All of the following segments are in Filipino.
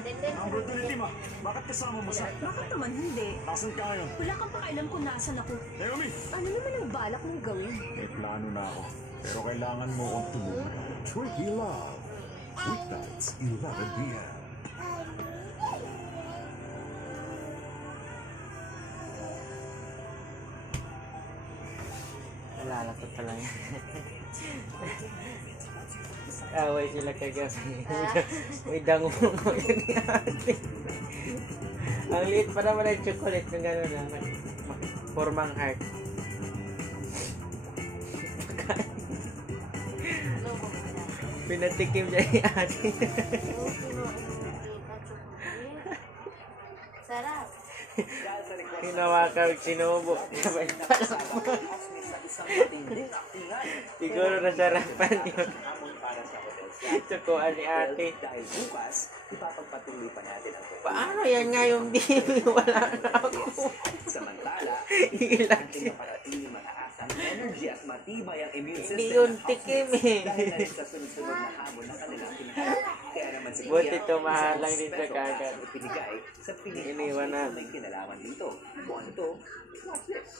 Number 2 na team bakit kasama mo siya? Bakit naman hindi? Nasaan kayo? Wala kang pakialam kung nasan ako. Naomi! Ano naman ang balak mong gawin? May plano na ako. Pero kailangan mo akong tulungan. Tricky Love. Weeknights, 11 p.m. Lalapot pa lang. Away sila kagabi. May dangungo yun ni ate. Ang liit pa naman ang chocolate na gano'n na. Formang heart. Pinatikim niya ni ate. Sarap. Hinawakan sinubo. Sabay siguro nasarapan yun. Tsukuan ni ate. Dahil bukas, ipapagpatuloy pa natin ang Paano yan nga yung baby? Wala na ako. samantala, Ilan ating maparatili mataasang energy at matibay ang immune system. Hindi yun ng tikim housemates eh. Dahil na rin sa sunod-sunod na hamon na kanilang pinagay. Kaya naman si Buti Kuya, tumahalang isang din sa special kagad. task na ipinigay sa piling Iniwan na. may kinalaman dito. Kung ano to, watch this.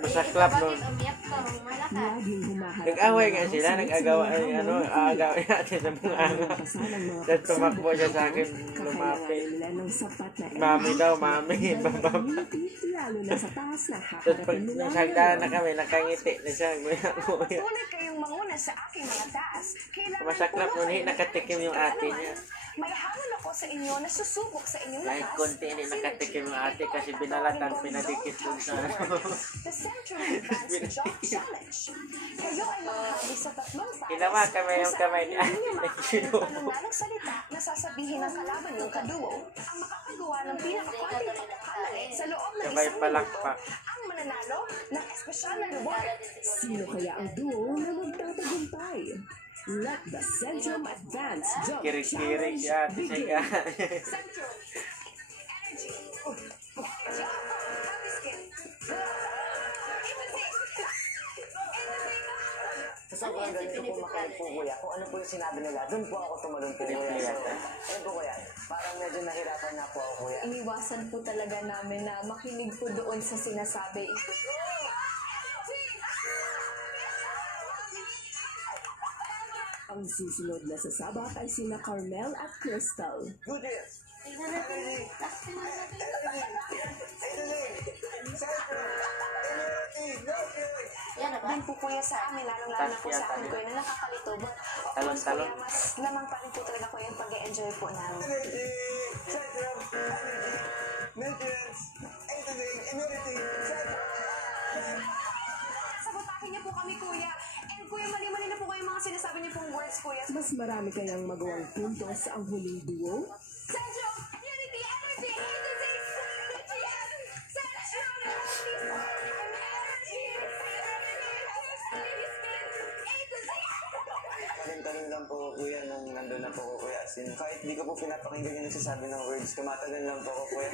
Masaklap nun. Umiyak ka, malakas. Laging humaharap. Nag-away nga sila, nag-agawa, aagawin natin sa mga ano. Tapos tumakbo siya sa akin, lumapit. Mami daw, mami, babab. Lalo na sa taas na Tapos pag nasagdaan na kami, nakangiti na siya, nguya-nguya. Tunay kayong manguna sa aking mga taas. Kailangan Masaklap nun, nakatikim yung ate niya. May hamon ako sa inyo na susubok sa inyong Kahit lakas. konti hindi nakatikim yung ate kasi binalatan, pinadikit dun sa ano. The Central Advanced Job Challenge. Kayo ay mahahagi sa tatlong pares. Ginawa kami yung kamay ni ate na sinubo. Panungalang salita na sasabihin ng kalaban yung kaduo ang makakagawa ng pinakakonting pagkakamali sa loob ng Sabay isang minuto. palakpak. Ang mananalo ng espesyal na reward. Sino kaya ang duo na magtatagumpay? Let the Centrum Advanced Job Kirig-kirig Challenge si ate siya begin. ka. Central Energy. Sa sobrang ganito po makinig po kuya, kung ano po yung sinabi nila, doon po ako tumalon po kuya. So, ayun po kuya, parang medyo nahirapan na po ako kuya. Iniwasan po talaga namin na makinig po doon sa sinasabi. Ang susunod na sasabat ay sina Carmel at Crystal. Good news! Tignan natin. Yan na ba? Din po kuya sa amin, lalong-lalo na po sa akin kuya na nakakalito. But of course kuya, mas naman pa rin po talaga kuya yung pag-e-enjoy po namin. Sabotahin niyo po kami kuya. And kuya, mali-mali na po kayo mga sinasabi niyo pong words kuya. Mas marami kayang magawang puntos sa ang huling duo? Central Unity Energy Agency! Central Talim-talim lang po kuya nung nandun na po ko kuya. Kahit di ko po pinapakinggan yung nagsasabi ng words, tumatagal lang po ko kuya.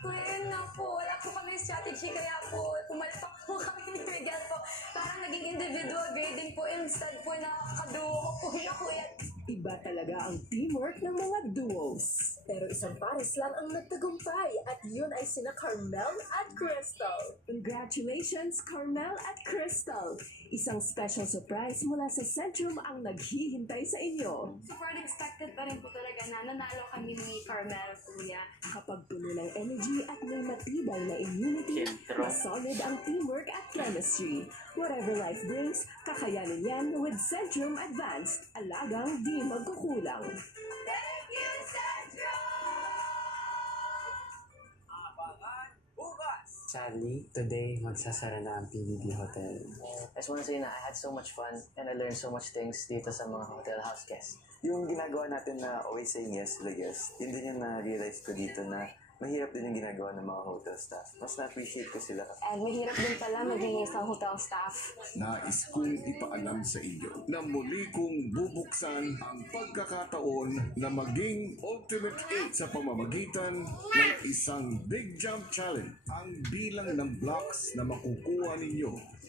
Kuya, yun na po. Wala po kami strategy, kaya po pumalpak po kami ni Miguel po. Parang naging individual grading po instead po na kaduo ko po na kuya. Iba talaga ang teamwork ng mga duos. Pero isang pares lang ang nagtagumpay at yun ay sina Carmel at Crystal. Congratulations, Carmel at Crystal! Isang special surprise mula sa Centrum ang naghihintay sa inyo. Super unexpected pa rin po talaga na nanalo kami ni Carmel, kuya. Kapag puno ng energy at may matibay na immunity, Sentro. mas solid ang teamwork at chemistry. Whatever life brings, kakayanin yan with Centrum Advanced. Alagang di magkukulang. Thank you, Central! Sadly, today magsasara na ang PBB Hotel. I just want to say na I had so much fun and I learned so much things dito sa mga hotel house guests. Yung ginagawa natin na always saying yes to the guests, yun din yung na-realize ko dito na mahirap din yung ginagawa ng mga hotel staff. Mas na-appreciate ko sila. And mahirap din pala maging isang hotel staff. Nais kong ipaalam sa inyo na muli kong bubuksan ang pagkakataon na maging Ultimate 8 sa pamamagitan ng isang Big Jump Challenge. Ang bilang ng blocks na makukuha ninyo